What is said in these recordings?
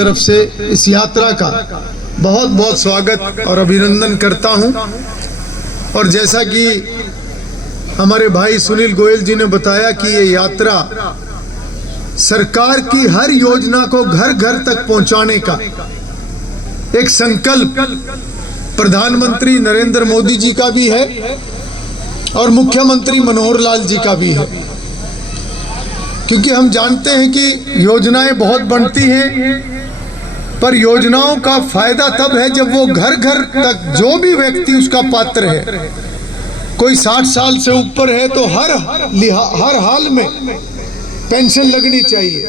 तरफ से इस यात्रा का बहुत बहुत स्वागत और अभिनंदन करता हूं। और जैसा कि हमारे भाई सुनील गोयल जी ने बताया कि ये यात्रा सरकार की हर योजना को घर घर तक पहुंचाने का एक संकल्प प्रधानमंत्री नरेंद्र मोदी जी का भी है और मुख्यमंत्री मनोहर लाल जी का भी है, क्योंकि हम जानते हैं कि योजनाएं बहुत बनती हैं, पर योजनाओं का फायदा तब है जब वो घर घर तक जो भी व्यक्ति उसका पात्र है, कोई 60 साल से ऊपर है तो हर हाल में पेंशन लगनी चाहिए,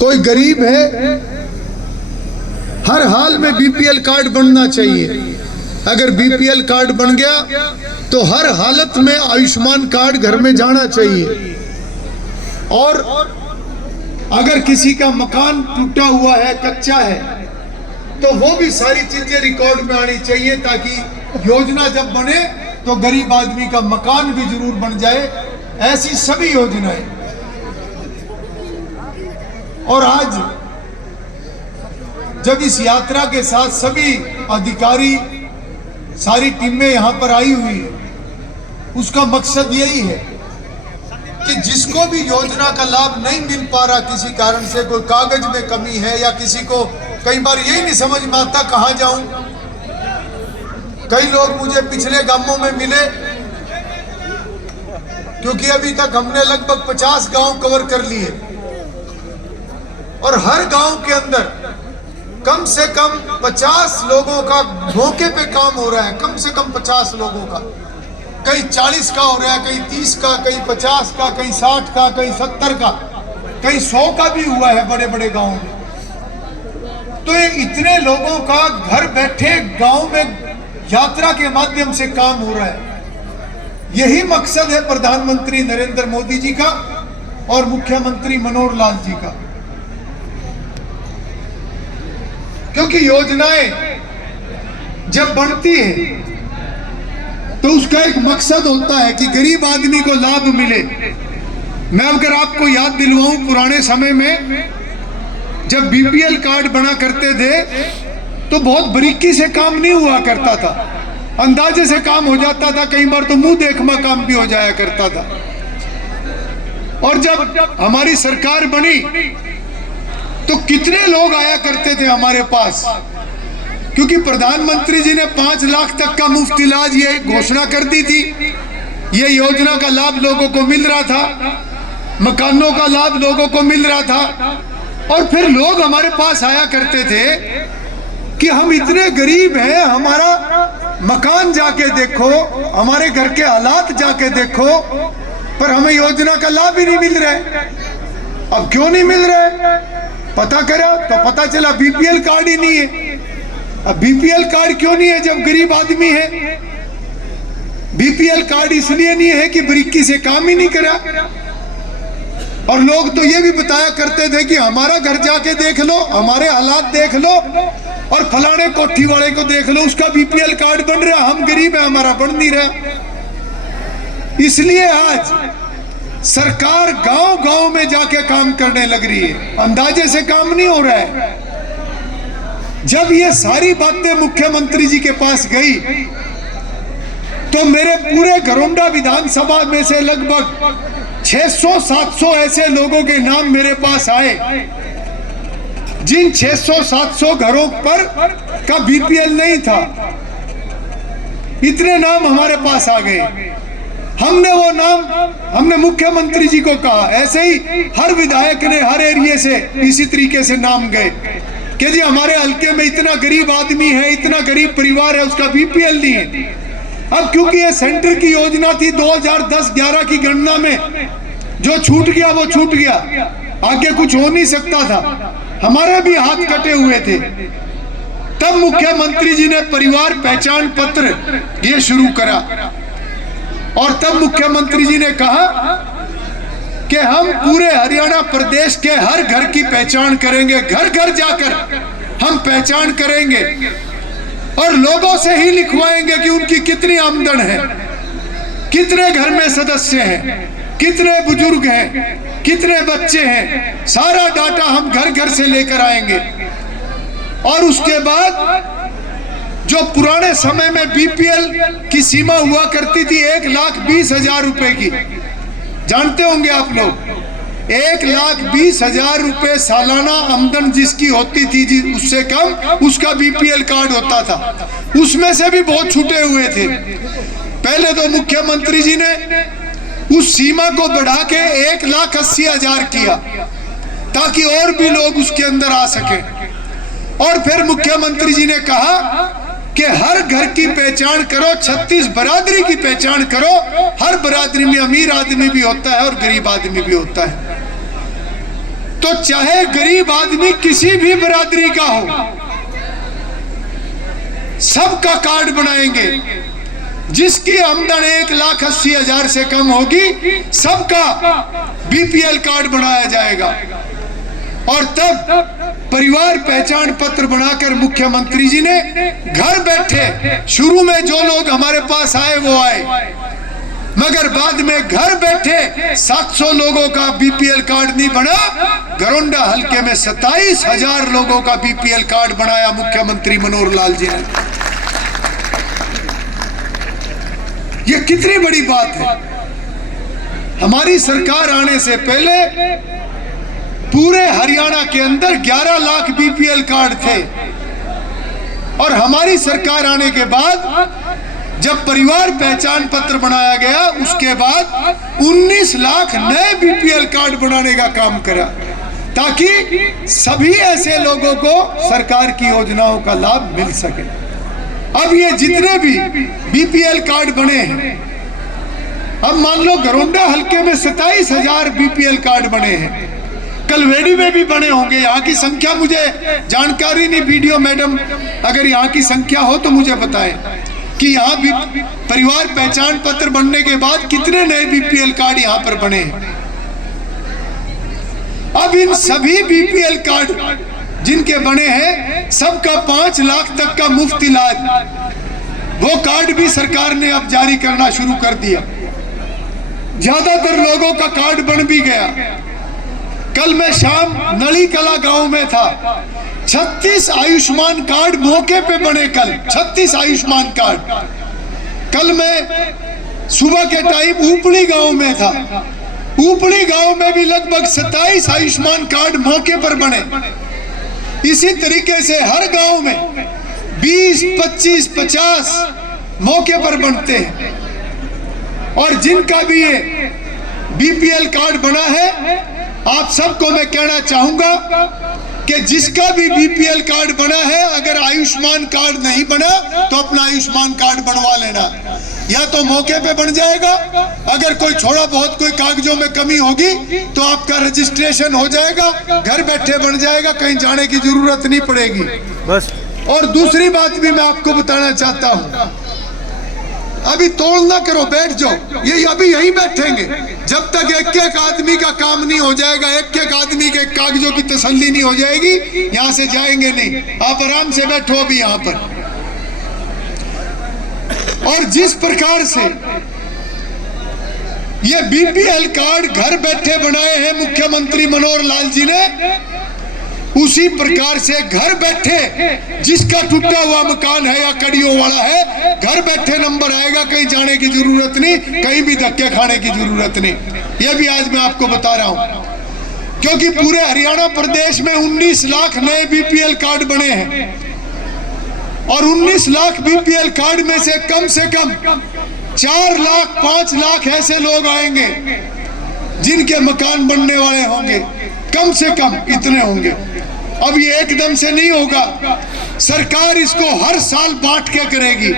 कोई गरीब है हर हाल में बीपीएल कार्ड बनना चाहिए, अगर बीपीएल कार्ड बन गया तो हर हालत में आयुष्मान कार्ड घर में जाना चाहिए, और अगर किसी का मकान टूटा हुआ है, कच्चा है, तो वो भी सारी चीजें रिकॉर्ड में आनी चाहिए, ताकि योजना जब बने तो गरीब आदमी का मकान भी जरूर बन जाए। ऐसी सभी योजनाएं। और आज जब इस यात्रा के साथ सभी अधिकारी, सारी टीमें यहां पर आई हुई है, उसका मकसद यही है कि जिसको भी योजना का लाभ नहीं मिल पा रहा, किसी कारण से कोई कागज में कमी है, या किसी को कई बार यही नहीं समझ में आता कहां जाऊं। कई लोग मुझे पिछले गांवों में मिले, क्योंकि अभी तक हमने लगभग 50 गांव कवर कर लिए, और हर गांव के अंदर कम से कम 50 लोगों का मौके पे काम हो रहा है, कम से कम 50 लोगों का, कहीं 40 का हो रहा है, कहीं 30 का, कहीं 50 का, कहीं 60 का, कहीं 70 का, कहीं 100 का भी हुआ है बड़े बड़े गांवों में। तो ये इतने लोगों का घर बैठे गांव में यात्रा के माध्यम से काम हो रहा है। यही मकसद है प्रधानमंत्री नरेंद्र मोदी जी का और मुख्यमंत्री मनोहर लाल जी का, क्योंकि योजनाएं जब बनती है तो उसका एक मकसद होता है कि गरीब आदमी को लाभ मिले। मैं अगर आपको याद दिलवाऊं, पुराने समय में जब बीपीएल कार्ड बना करते थे तो बहुत बारीकी से काम नहीं हुआ करता था, अंदाजे से काम हो जाता था, कई बार तो मुंह देखमा काम भी हो जाया करता था। और जब हमारी सरकार बनी तो कितने लोग आया करते थे हमारे पास, क्योंकि प्रधानमंत्री जी ने 5 लाख तक का मुफ्त इलाज ये घोषणा कर दी थी। ये योजना का लाभ लोगों को मिल रहा था, मकानों का लाभ लोगों को मिल रहा था, और फिर लोग हमारे पास आया करते थे कि हम इतने गरीब हैं, हमारा मकान जाके देखो, हमारे घर के हालात जाके देखो, पर हमें योजना का लाभ ही नहीं मिल रहा है। अब क्यों नहीं मिल रहा है? पता करा तो पता चला बीपीएल कार्ड ही नहीं है। अब बीपीएल कार्ड क्यों नहीं है जब गरीब आदमी है? बीपीएल कार्ड इसलिए नहीं है कि बारीकी से काम ही नहीं करा। और लोग तो ये भी बताया करते थे कि हमारा घर जाके देख लो, हमारे हालात देख लो, और फलाने कोठी वाले को देख लो, उसका बीपीएल कार्ड बन रहा, हम गरीब है, हमारा बन नहीं रहा। इसलिए आज सरकार गांव गांव में जाके काम करने लग रही है, अंदाजे से काम नहीं हो रहा है। जब ये सारी बातें मुख्यमंत्री जी के पास गई तो मेरे पूरे घरोंडा विधानसभा में से लगभग 600-700 ऐसे लोगों के नाम मेरे पास आए, जिन 600-700 घरों पर का बीपीएल नहीं था। इतने नाम हमारे पास आ गए। हमने मुख्यमंत्री जी को कहा, ऐसे ही हर विधायक ने हर एरिया से इसी तरीके से नाम गए कि जी हमारे हल्के में इतना गरीब आदमी है, इतना गरीब परिवार है, उसका बीपीएल नहीं है। अब क्योंकि ये सेंटर की योजना थी, 2010-11 की गणना में जो छूट गया वो छूट गया, आगे कुछ हो नहीं सकता था, हमारे भी हाथ कटे हुए थे। तब मुख्यमंत्री जी ने परिवार पहचान पत्र ये शुरू करा, और तब मुख्यमंत्री जी ने कहा कि हम पूरे हरियाणा प्रदेश के हर घर की पहचान करेंगे, घर घर जाकर हम पहचान करेंगे, और लोगों से ही लिखवाएंगे कि उनकी कितनी आमदन है, कितने घर में सदस्य हैं, कितने बुजुर्ग हैं, कितने बच्चे हैं, सारा डाटा हम घर घर से लेकर आएंगे। और उसके बाद जो पुराने समय में बीपीएल की सीमा हुआ करती थी 1,20,000 रुपए की, जानते होंगे आप लोग, 1,20,000 रुपए सालाना आमदन जिसकी होती थी उससे कम उसका बीपीएल कार्ड होता था। उसमें से भी बहुत छूटे हुए थे। पहले तो मुख्यमंत्री जी ने उस सीमा को बढ़ा के 1,80,000 किया ताकि और भी लोग उसके अंदर आ सके। और फिर मुख्यमंत्री जी ने कहा कि हर घर की पहचान करो, 36 बरादरी की पहचान करो। हर बरादरी में अमीर आदमी भी होता है और गरीब आदमी भी होता है। तो चाहे गरीब आदमी किसी भी बरादरी का हो, सबका कार्ड बनाएंगे। जिसकी आमदन 1,80,000 से कम होगी सबका बीपीएल कार्ड बनाया जाएगा। और तब परिवार पहचान पत्र बनाकर मुख्यमंत्री जी ने घर बैठे, शुरू में जो लोग हमारे पास आए वो आए, मगर बाद में घर बैठे 700 लोगों का बीपीएल कार्ड नहीं बना, घरोंडा हल्के में 27,000 लोगों का बीपीएल कार्ड बनाया मुख्यमंत्री मनोहर लाल जी ने। ये कितनी बड़ी बात है। हमारी सरकार आने से पहले पूरे हरियाणा के अंदर 11 लाख बीपीएल कार्ड थे और हमारी सरकार आने के बाद जब परिवार पहचान पत्र बनाया गया उसके बाद 19 लाख नए बीपीएल कार्ड बनाने का काम करा ताकि सभी ऐसे लोगों को सरकार की योजनाओं का लाभ मिल सके। अब ये जितने भी बीपीएल कार्ड बने हैं, अब मान लो घरोंडा हल्के में 27,000 बीपीएल कार्ड बने हैं, कलवेड़ी में भी बने होंगे। यहाँ की संख्या मुझे जानकारी नहीं, वीडियो मैडम अगर यहाँ की संख्या हो तो मुझे बताएं कि यहाँ भी परिवार पहचान पत्र बनने के बाद कितने नए बीपीएल कार्ड यहाँ पर बने हैं। अब इन सभी बीपीएल कार्ड जिनके बने हैं सबका 5 लाख तक का मुफ्त इलाज, वो कार्ड भी सरकार ने अब जारी करना शुरू कर दिया। ज्यादातर लोगों का कार्ड बन भी गया। कल मैं शाम नली कला गांव में था, 36 आयुष्मान कार्ड मौके पे बने। कल 36 आयुष्मान कार्ड। कल मैं सुबह के टाइम ऊपड़ी गांव में था, ऊपड़ी गांव में भी लगभग 27 आयुष्मान कार्ड मौके पर बने। इसी तरीके से हर गांव में 20, 25, 50 मौके पर बनते हैं। और जिनका भी ये बीपीएल कार्ड बना है, आप सबको मैं कहना चाहूंगा कि जिसका भी बीपीएल कार्ड बना है, अगर आयुष्मान कार्ड नहीं बना तो अपना आयुष्मान कार्ड बनवा लेना। या तो मौके पे बन जाएगा, अगर कोई थोड़ा बहुत कोई कागजों में कमी होगी तो आपका रजिस्ट्रेशन हो जाएगा, घर बैठे बन जाएगा, कहीं जाने की जरूरत नहीं पड़ेगी बस। और दूसरी बात भी मैं आपको बताना चाहता हूँ, अभी तोड़ ना करो, बैठ जाओ। ये अभी यहीं बैठेंगे जब तक एक एक आदमी का काम नहीं हो जाएगा, एक एक आदमी के कागजों की तसल्ली नहीं हो जाएगी, यहाँ से जाएंगे नहीं। आप आराम से बैठो अभी यहाँ पर। और जिस प्रकार से ये बीपीएल कार्ड घर बैठे बनाए हैं मुख्यमंत्री मनोहर लाल जी ने, उसी प्रकार से घर बैठे जिसका टूटा हुआ मकान है या कड़ियों वाला है, घर बैठे नंबर आएगा, कहीं जाने की जरूरत नहीं, कहीं भी धक्के खाने की जरूरत नहीं। यह भी आज मैं आपको बता रहा हूं, क्योंकि पूरे हरियाणा प्रदेश में 19 लाख नए बीपीएल कार्ड बने हैं और 19 लाख बीपीएल कार्ड में से कम 4 लाख 5 लाख ऐसे लोग आएंगे जिनके मकान बनने वाले होंगे, कम से कम इतने होंगे। अब ये एकदम से नहीं होगा, सरकार इसको हर साल बांट के करेगी,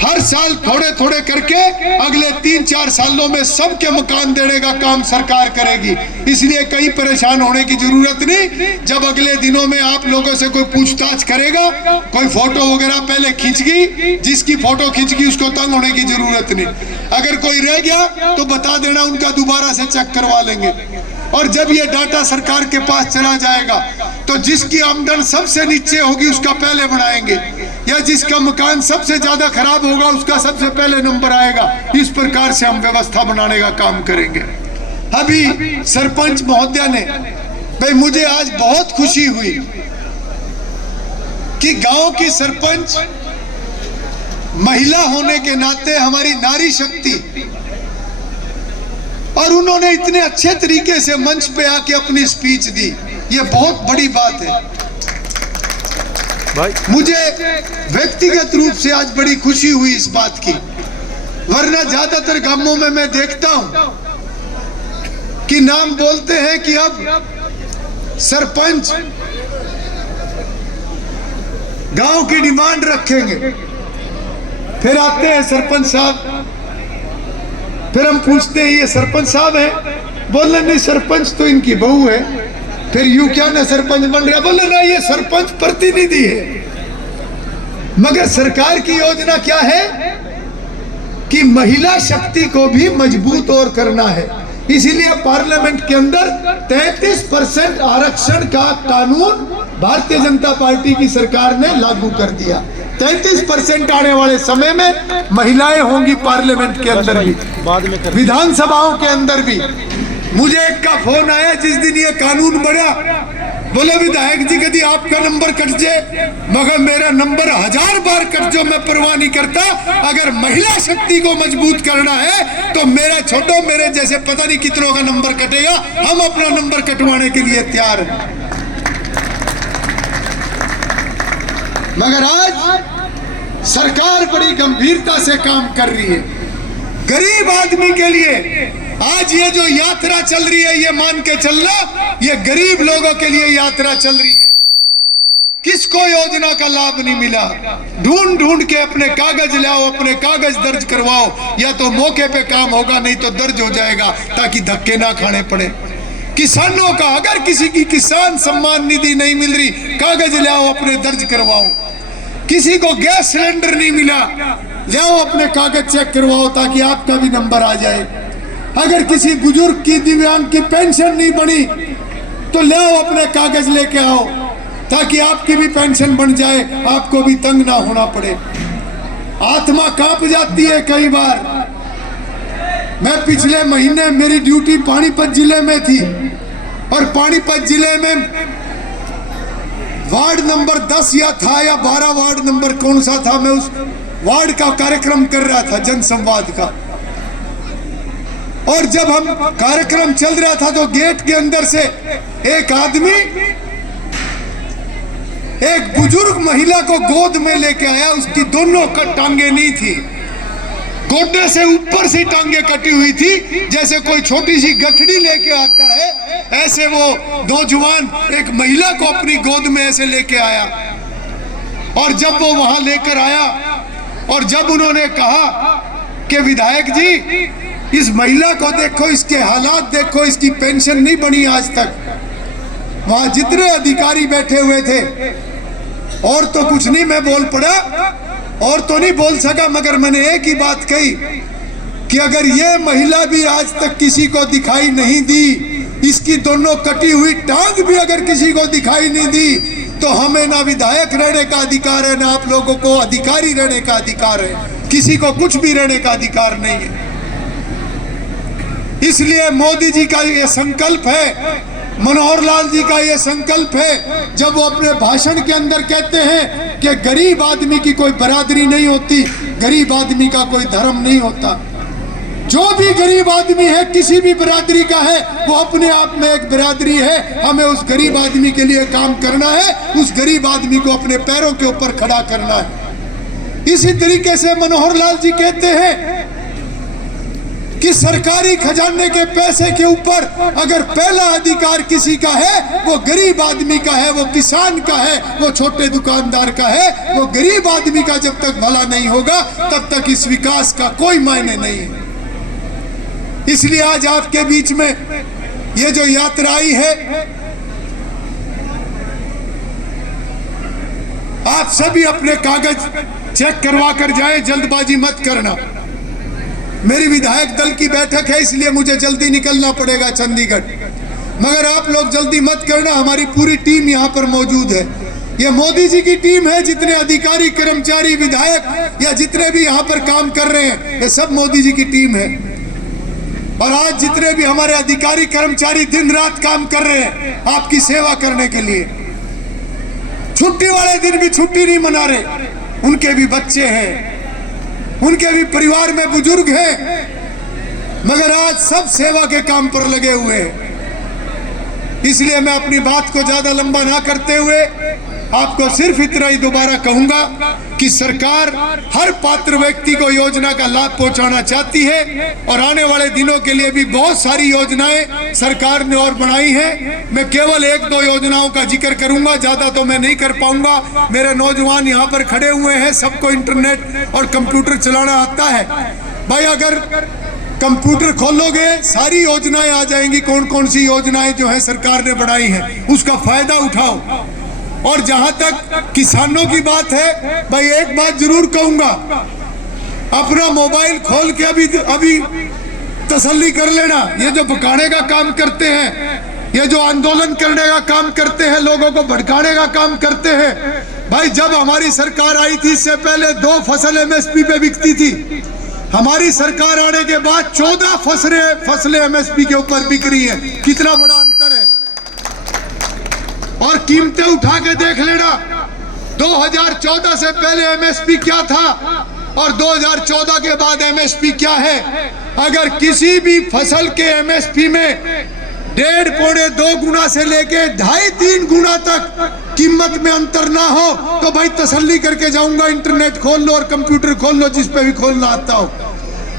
हर साल थोड़े थोड़े करके अगले 3-4 सालों में सबके मकान देने का काम सरकार करेगी। इसलिए कहीं परेशान होने की जरूरत नहीं। जब अगले दिनों में आप लोगों से कोई पूछताछ करेगा, कोई फोटो वगैरह पहले खींच गई, जिसकी फोटो खींच गई उसको तंग होने की जरूरत नहीं। अगर कोई रह गया तो बता देना, उनका दोबारा से चेक करवा लेंगे। और जब ये डाटा सरकार के पास चला जाएगा तो जिसकी आमदन सबसे नीचे होगी उसका पहले बनाएंगे, या जिसका मकान सबसे ज्यादा खराब होगा उसका सबसे पहले नंबर आएगा। इस प्रकार से हम व्यवस्था बनाने का काम करेंगे। अभी सरपंच महोदय ने, भाई मुझे आज बहुत खुशी हुई कि गांव की सरपंच महिला होने के नाते हमारी नारी शक्ति, और उन्होंने इतने अच्छे तरीके से मंच पे आके अपनी स्पीच दी, ये बहुत बड़ी बात है भाई। मुझे व्यक्तिगत रूप से आज बड़ी खुशी हुई इस बात की, वरना ज्यादातर गांवों में मैं देखता हूं कि नाम बोलते हैं कि अब सरपंच गांव की डिमांड रखेंगे, फिर आते हैं सरपंच साहब, फिर हम पूछते हैं ये सरपंच साहब है, बोले नहीं सरपंच तो इनकी बहू है, फिर यूं क्या ना सरपंच बन रहा, बोले ना ये सरपंच प्रतिनिधि है। मगर सरकार की योजना क्या है कि महिला शक्ति को भी मजबूत और करना है, इसीलिए पार्लियामेंट के अंदर 33% आरक्षण का कानून भारतीय जनता पार्टी की सरकार ने लागू कर दिया। 33% आने वाले समय में महिलाएं होंगी पार्लियामेंट के अंदर भी, विधानसभाओं के अंदर भी। मुझे एक का फोन आया जिस दिन ये कानून बना, बोले विधायक जी कभी आपका नंबर कट जाए, मगर मेरा नंबर 1000 बार कट जाओ मैं परवाह नहीं करता, अगर महिला शक्ति को मजबूत करना है तो मेरा छोटो, मेरे जैसे पता नहीं कितनों का नंबर कटेगा, हम अपना नंबर कटवाने के लिए तैयार हैं। मगर आज सरकार बड़ी गंभीरता से काम कर रही है गरीब आदमी के लिए। आज ये जो यात्रा चल रही है, ये मान के चलना, ये गरीब लोगों के लिए यात्रा चल रही है। किसको योजना का लाभ नहीं मिला, ढूंढ ढूंढ के अपने कागज लाओ, अपने कागज दर्ज करवाओ, या तो मौके पे काम होगा नहीं तो दर्ज हो जाएगा, ताकि धक्के ना खाने पड़े। किसानों का अगर किसी की किसान सम्मान निधि नहीं मिल रही, कागज लाओ अपने दर्ज करवाओ। किसी को गैस सिलेंडर नहीं मिला, जाओ अपने कागज चेक करवाओ ताकि आपका भी नंबर आ जाए। अगर किसी बुजुर्ग की दिव्यांग की पेंशन नहीं बनी तो ले आओ अपने कागज लेके आओ ताकि आपकी भी पेंशन बन जाए, आपको भी तंग ना होना पड़े। आत्मा कांप जाती है कई बार। मैं पिछले महीने मेरी ड्यूटी पानीपत जिले में थी, और पानीपत जिले में वार्ड नंबर 10 या था या 12 वार्ड नंबर कौन सा था, मैं उस वार्ड का कार्यक्रम कर रहा था, जनसंवाद का। और जब हम कार्यक्रम चल रहा था तो गेट के अंदर से एक आदमी एक बुजुर्ग महिला को गोद में लेके आया। उसकी दोनों टांगे नहीं थी, गोडे से ऊपर से टांगे कटी हुई थी, जैसे कोई छोटी सी गठड़ी लेके आता है, ऐसे वो नौजवान एक महिला को अपनी गोद में ऐसे लेके आया। और जब वो वहां लेकर आया और जब उन्होंने कहा कि विधायक जी इस महिला को देखो, इसके हालात देखो, इसकी पेंशन नहीं बनी आज तक, वहां जितने अधिकारी बैठे हुए थे, और तो कुछ नहीं मैं बोल पड़ा, और तो नहीं बोल सका, मगर मैंने एक ही बात कही कि अगर ये महिला भी आज तक किसी को दिखाई नहीं दी, इसकी दोनों कटी हुई टांग भी अगर किसी को दिखाई नहीं दी, तो हमें ना विधायक रहने का अधिकार है, ना आप लोगों को अधिकारी रहने का अधिकार है, किसी को कुछ भी रहने का अधिकार नहीं है। इसलिए मोदी जी का ये संकल्प है, मनोहर लाल जी का ये संकल्प है, जब वो अपने भाषण के अंदर कहते हैं कि गरीब आदमी की कोई बरादरी नहीं होती, गरीब आदमी का कोई धर्म नहीं होता। जो भी गरीब आदमी है, किसी भी बरादरी का है, वो अपने आप में एक बरादरी है। हमें उस गरीब आदमी के लिए काम करना है, उस गरीब आदमी को अपने पैरों के ऊपर खड़ा करना है। इसी तरीके से मनोहर लाल जी कहते हैं कि सरकारी खजाने के पैसे के ऊपर अगर पहला अधिकार किसी का है, वो गरीब आदमी का है, वो किसान का है, वो छोटे दुकानदार का है। वो गरीब आदमी का जब तक भला नहीं होगा तब तक इस विकास का कोई मायने नहीं है। इसलिए आज आपके बीच में ये जो यात्रा आई है, आप सभी अपने कागज चेक करवा कर जाए, जल्दबाजी मत करना। मेरी विधायक दल की बैठक है, इसलिए मुझे जल्दी निकलना पड़ेगा चंडीगढ़, मगर आप लोग जल्दी मत करना। हमारी पूरी टीम यहाँ पर मौजूद है। ये मोदी जी की टीम है, जितने अधिकारी, कर्मचारी, विधायक या जितने भी यहाँ पर काम कर रहे हैं, ये सब मोदी जी की टीम है। और आज जितने भी हमारे अधिकारी, कर्मचारी दिन रात काम कर रहे हैं आपकी सेवा करने के लिए। छुट्टी वाले दिन भी छुट्टी नहीं मना रहे, उनके भी बच्चे हैं, उनके भी परिवार में बुजुर्ग हैं, मगर आज सब सेवा के काम पर लगे हुए हैं। इसलिए मैं अपनी बात को ज्यादा लंबा ना करते हुए आपको सिर्फ इतना ही दोबारा कहूंगा कि सरकार हर पात्र व्यक्ति को योजना का लाभ पहुंचाना चाहती है और आने वाले दिनों के लिए भी बहुत सारी योजनाएं सरकार ने और बनाई हैं। मैं केवल एक दो योजनाओं का जिक्र करूंगा, ज्यादा तो मैं नहीं कर पाऊंगा। मेरे नौजवान यहाँ पर खड़े हुए हैं, सबको इंटरनेट और कंप्यूटर चलाना आता है। भाई अगर कंप्यूटर खोलोगे सारी योजनाएं आ जाएंगी, कौन कौन सी योजनाएं जो है सरकार ने बनाई है, उसका फायदा उठाओ। और जहां तक किसानों की बात है, भाई एक बात जरूर कहूंगा, अपना मोबाइल खोल के अभी तसल्ली कर लेना। ये जो भड़काने का काम करते हैं, ये जो आंदोलन करने का काम करते हैं, लोगों को भड़काने का काम करते हैं, भाई जब हमारी सरकार आई थी इससे पहले 2 फसल एमएसपी पे बिकती थी। हमारी सरकार आने के बाद 14 फसलें एमएसपी के ऊपर बिक रही है। कितना बड़ा अंतर है। और कीमतें उठा के देख लेना, 2014 से पहले एमएसपी क्या था और 2014 के बाद एमएसपी क्या है। अगर किसी भी फसल के एमएसपी में 1.5 पौने 2 गुना से लेके 2.5-3 गुना तक कीमत में अंतर ना हो तो भाई तसल्ली करके जाऊंगा, इंटरनेट खोल लो और कंप्यूटर खोल लो, जिस पे भी खोलना आता हो।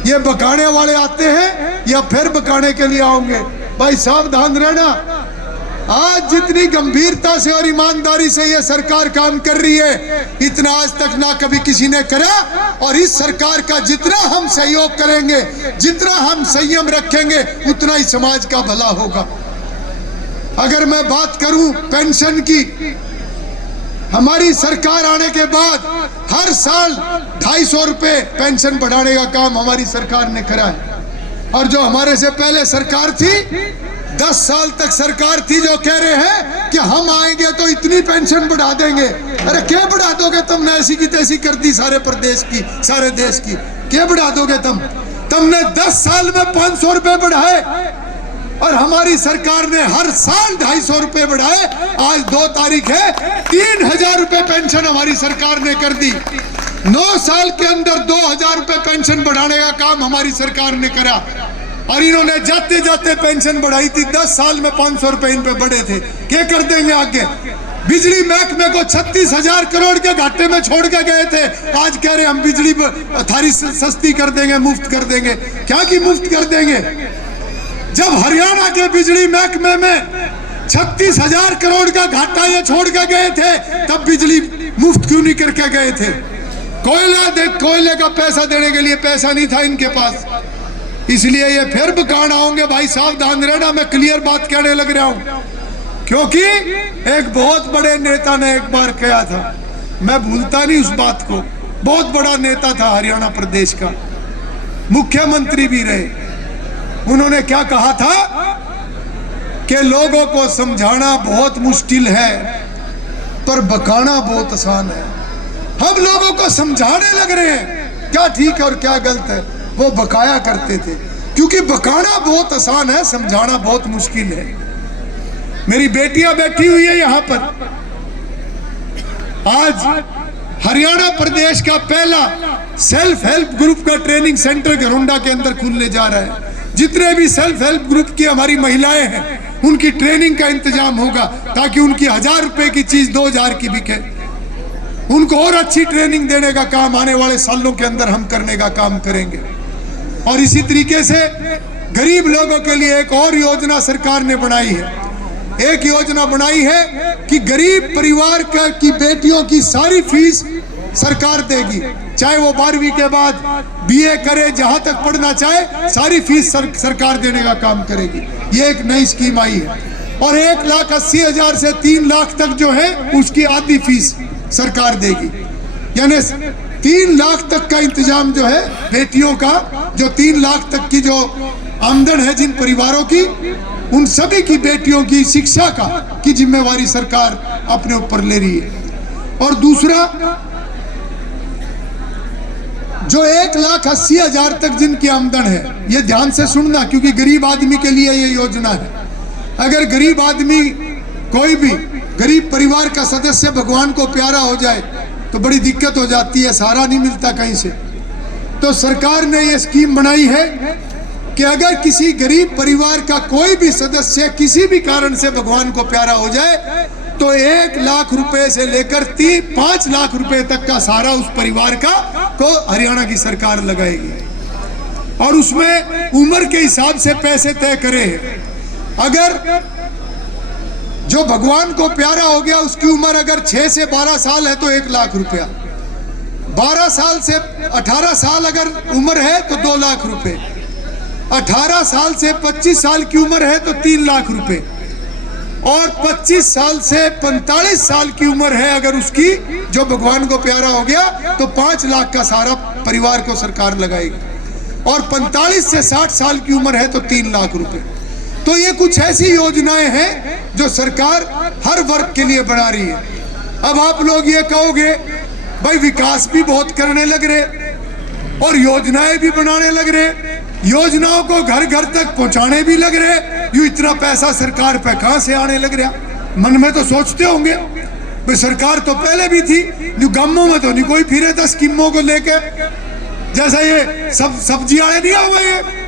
ये बकाने वाले आते हैं या फिर बकाने के लिए आओगे, भाई सावधान रहना। आज जितनी गंभीरता से और ईमानदारी से ये सरकार काम कर रही है, इतना आज तक ना कभी किसी ने करा। और इस सरकार का जितना हम सहयोग करेंगे, जितना हम संयम रखेंगे, उतना ही समाज का भला होगा। अगर मैं बात करूं पेंशन की, हमारी सरकार आने के बाद हर साल 250 रुपए पेंशन बढ़ाने का काम हमारी सरकार ने करा है। और जो हमारे से पहले सरकार थी, 10 साल तक सरकार थी, जो कह रहे हैं कि हम आएंगे तो इतनी पेंशन बढ़ा देंगे। अरे क्या बढ़ा दोगे तुमने, ऐसी की तैसी कर दी सारे प्रदेश की, सारे देश की, क्या बढ़ा दोगे तुमने 10 साल में 500 रुपए बढ़ाए और हमारी सरकार ने हर साल 250 रुपए बढ़ाए। आज 2 तारीख है, 3000 रुपए पेंशन हमारी सरकार ने कर दी। 9 साल के अंदर 2000 रुपए पेंशन बढ़ाने का काम हमारी सरकार ने करा। और इन्होंने जाते जाते पेंशन बढ़ाई थी, 10 साल में 500 रुपए इन पे बढ़े थे। क्या कर देंगे आगे। बिजली महकमे को 36,000 करोड़ के घाटे में छोड़ के गए थे, आज कह रहे हम बिजली थारी सस्ती कर देंगे, मुफ्त कर देंगे। क्या की मुफ्त कर देंगे, जब हरियाणा के बिजली महकमे में 36,000 करोड़ का घाटा ये छोड़ के गए थे, तब बिजली मुफ्त क्यों नहीं करके गए थे। कोयले का पैसा देने के लिए पैसा नहीं था इनके पास, इसलिए ये फिर बकान आओगे। भाई सावधान रहना, मैं क्लियर बात कहने लग रहा हूं, क्योंकि एक बहुत बड़े नेता ने एक बार कहा था, मैं भूलता नहीं उस बात को। बहुत बड़ा नेता था हरियाणा प्रदेश का, मुख्यमंत्री भी रहे। उन्होंने क्या कहा था कि लोगों को समझाना बहुत मुश्किल है पर बकाना बहुत आसान है। हम लोगों को समझाने लग रहे हैं क्या ठीक है और क्या गलत है, वो बकाया करते थे। क्योंकि बकाना बहुत आसान है, समझाना बहुत मुश्किल है। मेरी बेटियां बैठी हुई है यहाँ पर। आज हरियाणा प्रदेश का पहला सेल्फ हेल्प ग्रुप का ट्रेनिंग सेंटर घरोंडा के अंदर खुलने जा रहा है। जितने भी सेल्फ हेल्प ग्रुप की हमारी महिलाएं हैं, उनकी ट्रेनिंग का इंतजाम होगा ताकि उनकी 1000 रुपए की चीज 2000 की बिके। उनको और अच्छी ट्रेनिंग देने का काम आने वाले सालों के अंदर हम करने का काम करेंगे। और इसी तरीके से गरीब लोगों के लिए एक और योजना सरकार ने बनाई है। एक योजना बनाई है कि गरीब परिवार की बेटियों की सारी फीस सरकार देगी, चाहे वो 12वीं के बाद बीए करे, जहां तक पढ़ना चाहे, सारी फीस सरकार देने का काम करेगी। ये एक नई स्कीम आई है। और 1,80,000 से 3 लाख तक जो है उसकी आधी फीस सरकार देगी। यानी 3 लाख तक का इंतजाम जो है बेटियों का, जो 3 लाख तक की जो आमदन है जिन परिवारों की, उन सभी की बेटियों की शिक्षा की जिम्मेवारी सरकार अपने ऊपर ले रही है। और दूसरा, जो 1,80,000 तक जिनकी आमदन है, ये ध्यान से सुनना क्योंकि गरीब आदमी के लिए ये योजना है। अगर गरीब आदमी कोई भी गरीब परिवार का सदस्य भगवान को प्यारा हो जाए तो बड़ी दिक्कत हो जाती है, सहारा नहीं मिलता कहीं से। तो सरकार ने ये स्कीम बनाई है कि अगर किसी गरीब परिवार का कोई भी सदस्य किसी भी कारण से भगवान को प्यारा हो जाए तो 1 लाख रुपए से लेकर 5 लाख रुपए तक का सहारा उस परिवार का को हरियाणा की सरकार लगाएगी। और उसमें उम्र के हिसाब से पैसे तय करे। अगर जो भगवान को प्यारा हो गया उसकी उम्र अगर 6 से 12 साल है तो 1 लाख रुपया, 12 साल से 18 साल अगर उम्र है तो 2 लाख रुपए, 18 साल से 25 साल की उम्र है तो 3 लाख रुपए, और 25 साल से 45 साल की उम्र है अगर उसकी जो भगवान को प्यारा हो गया तो 5 लाख का सहारा परिवार को सरकार लगाएगी, और 45 से 60 साल की उम्र है तो 3 लाख रुपए। तो ये कुछ ऐसी योजनाएं हैं जो सरकार हर वर्ग के लिए बना रही है। अब आप लोग ये कहोगे भाई विकास भी बहुत करने लग रहे और योजनाएं भी बनाने लग रहे, योजनाओं को घर घर तक पहुंचाने भी लग रहे, यूं इतना पैसा सरकार पे कहां से आने लग रहा। मन में तो सोचते होंगे भाई सरकार तो पहले भी थी, गांवों में तो नहीं कोई फिरे था स्कीमों को लेके, जैसा ये सब्जी वाले नहीं आवे, ये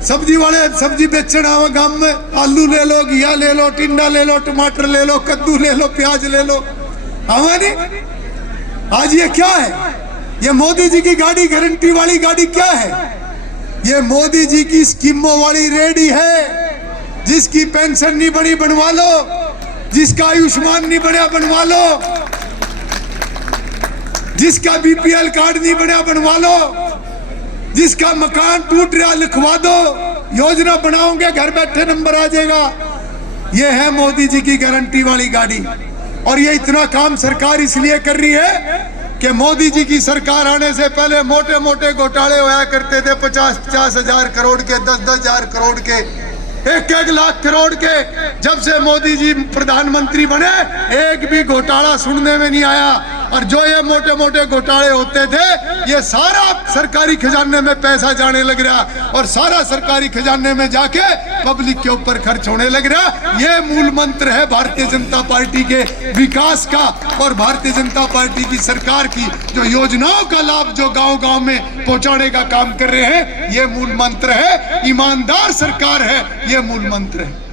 सब्जी वाले सब्जी बेचने आवे गांव में, आलू ले लो, घिया ले लो, टिंडा ले लो, टमाटर ले लो, कद्दू ले लो, प्याज ले लो, आवे नहीं। आज ये क्या है? ये मोदी जी की गाड़ी, गारंटी वाली गाड़ी क्या है? ये मोदी जी की स्कीमों वाली रेडी है। जिसकी पेंशन नहीं बनी बनवा लो, जिसका आयुष्मान नहीं बना बनवा लो, जिसका बीपीएल कार्ड नहीं बना बनवा लो, जिसका मकान टूट रहा लिखवा दो, योजना बनाओगे घर बैठे नंबर आ जाएगा। ये है मोदी जी की गारंटी वाली गाड़ी। और ये इतना काम सरकार इसलिए कर रही है कि मोदी जी की सरकार आने से पहले मोटे मोटे घोटाले होया करते थे, 50-50 हजार करोड़ के, 10-10 हजार करोड़ के, 1-1 लाख करोड़ के। जब से मोदी जी प्रधानमंत्री बने एक भी घोटाला सुनने में नहीं आया। और जो ये मोटे मोटे घोटाले होते थे ये सारा सरकारी खजाने में पैसा जाने लग रहा, और सारा सरकारी खजाने में जाके पब्लिक के ऊपर खर्च होने लग रहा। ये मूल मंत्र है भारतीय जनता पार्टी के विकास का, और भारतीय जनता पार्टी की सरकार की जो योजनाओं का लाभ जो गांव-गांव में पहुंचाने का काम कर रहे हैं, ये मूल मंत्र है। ईमानदार सरकार है, ये मूल मंत्र है।